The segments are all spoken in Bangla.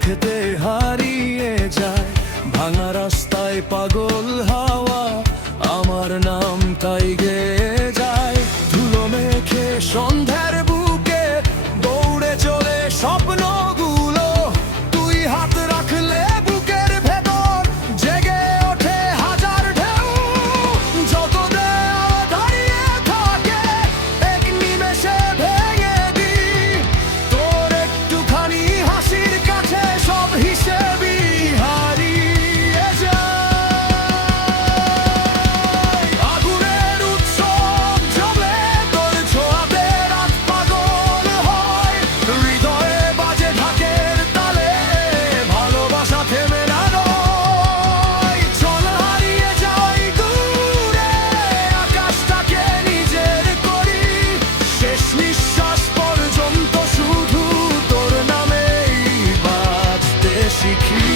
চোখেতে হারিয়ে যায়। ভাঙা রাস্তায় পাগল হাওয়া আমার নামটাই গেয়ে যায়। ধুলো মেখে সন্ধ্যার বুকে দৌড়ে চলে স্বপ্নগুলো। তুই হাত রাখলে বুকের ভেতর জেগে ওঠে হাজার ঢেউ। যত দেওয়া দাঁড়িয়ে থাকে এক নিমেষে ভেঙে দিই। তোর একটুখানি হাসির কাছে সব হিসেবই হারিয়ে যায়। আগুনের উৎসব জমে তোর ছোঁয়াতে রাত পাগল হয়। হৃদয়ে বাজে ঢাকের তালে ভালোবাসা থেমে না রয়। চল হারিয়ে যাই দূরে আকাশটাকে নিজের করি। শেষ নিঃশ্বাস পর্যন্ত শুধু তোর নামেই বাঁচতে শিখি।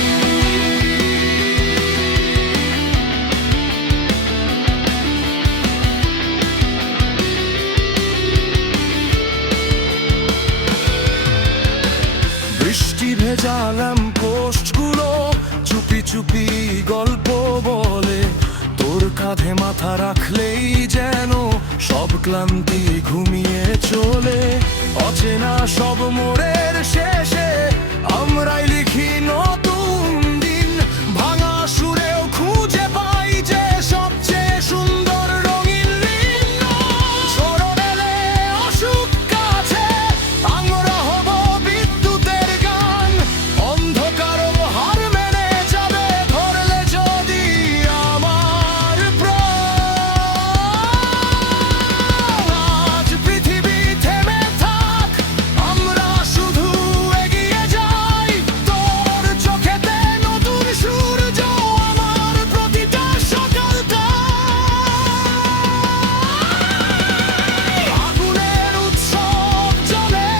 বৃষ্টি ভেজা ল্যাম্পপোস্টগুলো চুপি চুপি গল্প বলে। তোর কাঁধে মাথা রাখলেই যেন সব ক্লান্তি ঘুমিয়ে চলে। অচেনা সব মোড়ের শেষে আমরাই লিখি নতুন দিন। ভাঙা সুরেও খুঁজে পাই যে সবচেয়ে সুন্দর রঙিন দিন। ঝড় এলে অসুখ কাছে আমরা হব বিদ্যুতের গান। অন্ধকারও হার মেনে যাবে ধরলে যদি আমার প্রাণ। আজ পৃথিবী থেমে থাক আমরা শুধু এগিয়ে যাই। তোর চোখেতে নতুন সূর্য আমার প্রতিটা সকালটা। আগুনের উৎসব জমে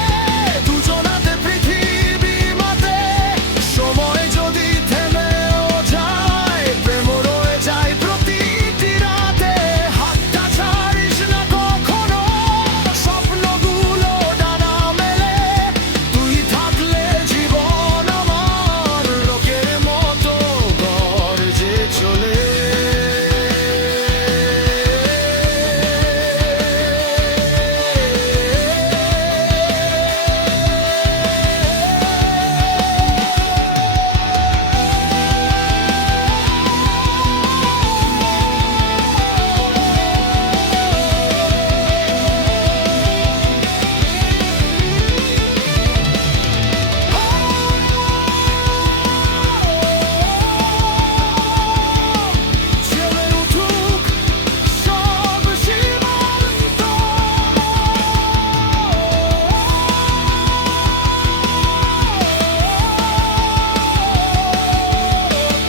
দুজনাতে পৃথিবী মাতে। সময় যদি থেমেও যায় প্রেম রয়ে যায় প্রতিটি রাতে। হাতটা ছাড়িস না কখনো স্বপ্নগুলো ডানা মেলে। তুই থাকলে জীবন আমার লোকের মতো গর্জে চলে। জেলে উঠুক সব সীমান্ত।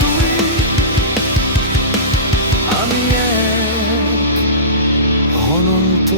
তুই আমি এক অনন্ত।